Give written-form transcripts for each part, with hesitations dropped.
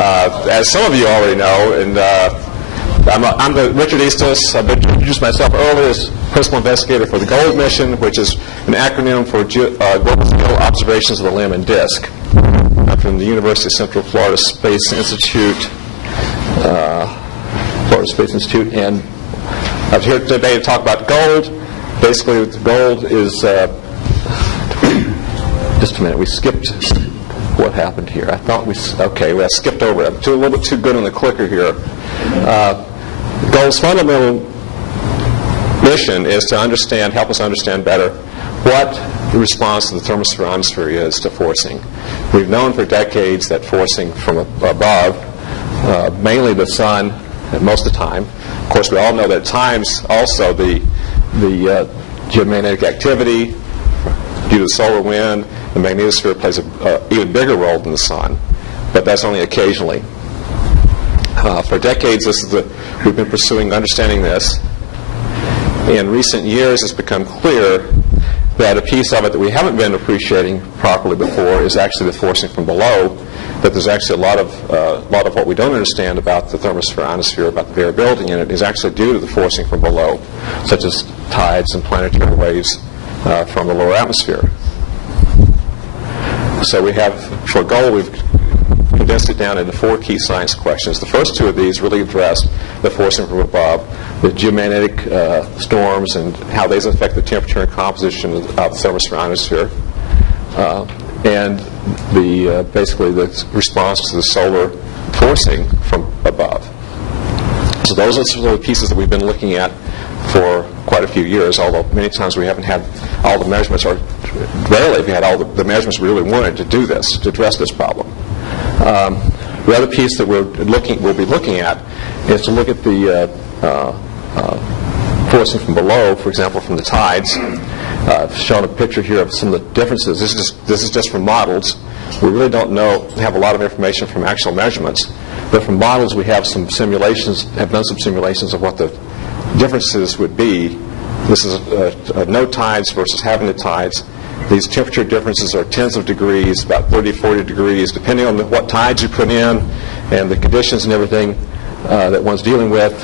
As some of you already know, and I'm Richard Eastes. I've introduced myself earlier as Principal Investigator for the GOLD mission, which is an acronym for Global Scale Observations of the Limb and Disk. I'm from the University of Central Florida Space Institute, and I'm here today to talk about GOLD. Basically, GOLD is just a minute. We skipped. What happened here? I thought I skipped over it. I'm a little bit too good on the clicker here. GOLD's fundamental mission is to help us understand better what the response to the thermosphere ionosphere is to forcing. We've known for decades that forcing from above, mainly the sun, most of the time. Of course, we all know that at times also the geomagnetic activity due to the solar wind, the magnetosphere plays an even bigger role than the sun, but that's only occasionally. For decades, we've been pursuing understanding this. In recent years, it's become clear that a piece of it that we haven't been appreciating properly before is actually the forcing from below. That there's actually a lot of what we don't understand about the thermosphere ionosphere, about the variability in it, is actually due to the forcing from below, such as tides and planetary waves from the lower atmosphere. So we have, for GOLD, we've condensed it down into 4 key science questions. The first 2 of these really address the forcing from above, the geomagnetic storms and how these affect the temperature and composition of the thermosphere ionosphere, and basically the response to the solar forcing from above. So those are sort of the pieces that we've been looking at for quite a few years, although many times we haven't had all the measurements, or rarely have we had all the measurements we really wanted to do this, to address this problem. The other piece that we'll be looking at is to look at the forcing from below, for example, from the tides. I've shown a picture here of some of the differences. This is just from models. We really don't have a lot of information from actual measurements, but from models we have some simulations, have done some simulations of what the differences would be. This is no tides versus having the tides. These temperature differences are tens of degrees, about 30, 40 degrees, depending on what tides you put in and the conditions and everything that one's dealing with.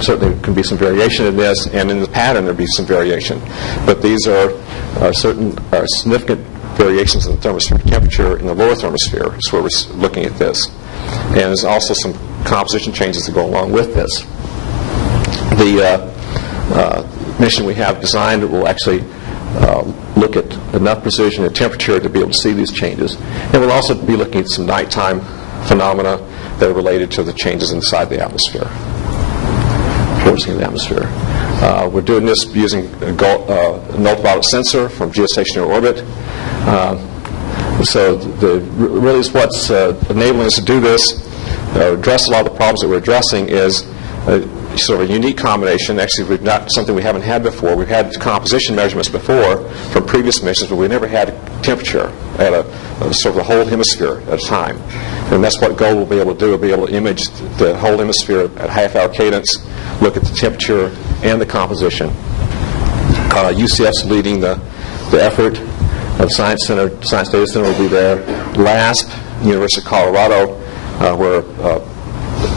Certainly can be some variation in this, and in the pattern there'll be some variation. But these are significant variations in the thermosphere temperature in the lower thermosphere. Is where we're looking at this. And there's also some composition changes that go along with this. The mission we have designed will actually look at enough precision and temperature to be able to see these changes. And we'll also be looking at some nighttime phenomena that are related to the changes inside the atmosphere, forcing in the atmosphere. We're doing this using a null ultraviolet sensor from geostationary orbit. So really is what's enabling us to do this, address a lot of the problems that we're addressing, is sort of a unique combination. Actually, we've not something we haven't had before. We've had composition measurements before from previous missions, but we never had temperature at a sort of the whole hemisphere at a time. And that's what GOLD will be able to do. We'll be able to image the whole hemisphere at half-hour cadence, look at the temperature and the composition. UCF's leading the effort. The Science Data Center will be there. LASP, University of Colorado, where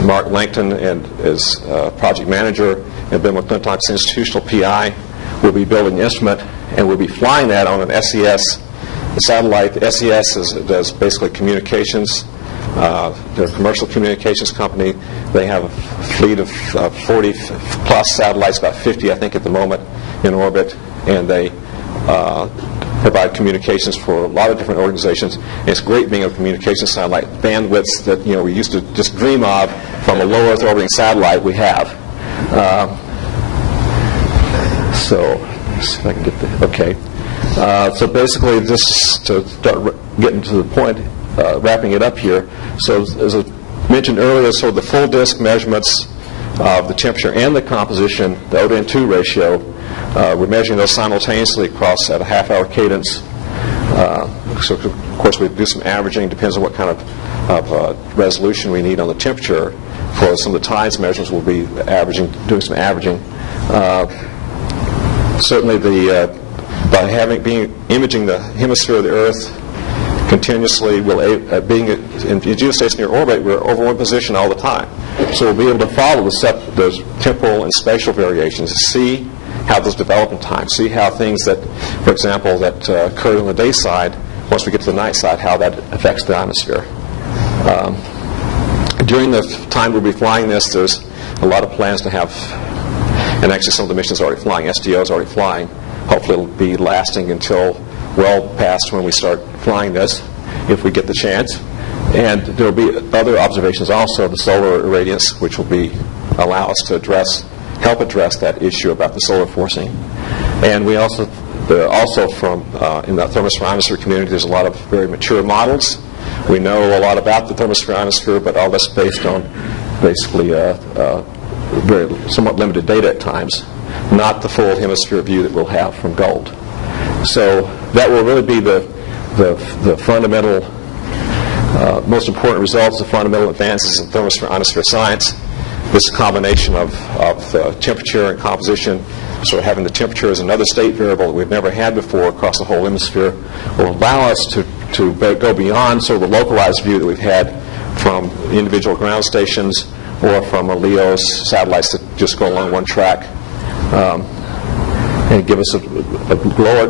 Mark Langton is project manager, and Ben McClintock's institutional PI, will be building an instrument, and we'll be flying that on an SES satellite. The SES does basically communications. They're a commercial communications company. They have a fleet of 40-plus satellites, about 50, I think, at the moment, in orbit, and they provide communications for a lot of different organizations. And it's great being a communications satellite. Bandwidths that we used to just dream of from a low Earth orbiting satellite we have. So let's see if I can get the okay. So basically, this to start getting to the point, wrapping it up here. So as I mentioned earlier, so the full disk measurements of the temperature and the composition, the O/N2 ratio. We're measuring those simultaneously across at a half-hour cadence. So, of course, we do some averaging. Depends on what kind of resolution we need on the temperature. For some of the tides measurements, we'll be doing some averaging. Certainly, by imaging the hemisphere of the Earth continuously. Being in geostationary orbit, we're over one position all the time. So we'll be able to follow those temporal and spatial variations, see how those develop in time, see how things that, for example, that occurred on the day side, once we get to the night side, how that affects the ionosphere. During the time we'll be flying this, there's a lot of plans to have, and actually some of the missions are already flying, SDO is already flying. Hopefully it'll be lasting until well past when we start flying this, if we get the chance. And there will be other observations also of the solar irradiance, which will allow us to help address that issue about the solar forcing. And we also from in the thermosphere ionosphere community, there's a lot of very mature models. We know a lot about the thermosphere ionosphere, but all that's based on basically very somewhat limited data at times, not the full hemisphere view that we'll have from gold. So that will really be the fundamental, most important results, the fundamental advances in thermosphere ionosphere science. This combination of temperature and composition, so having the temperature as another state variable that we've never had before across the whole hemisphere, will allow us to go beyond sort of the localized view that we've had from individual ground stations or from LEO's satellites that just go along one track, and give us a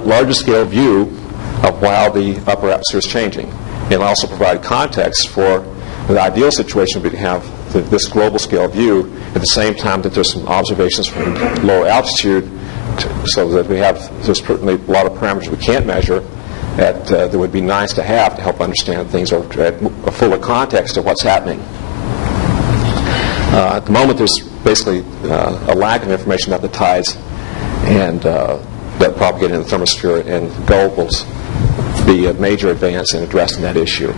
larger scale view of how the upper atmosphere is changing, and also provide context for the ideal situation would be to have this global scale view at the same time that there's some observations from lower altitude, so that there's certainly a lot of parameters we can't measure that would be nice to have to help understand things or add a fuller context of what's happening. At the moment, there's basically a lack of information about the tides and that propagate in the thermosphere, and gold will be a major advance in addressing that issue.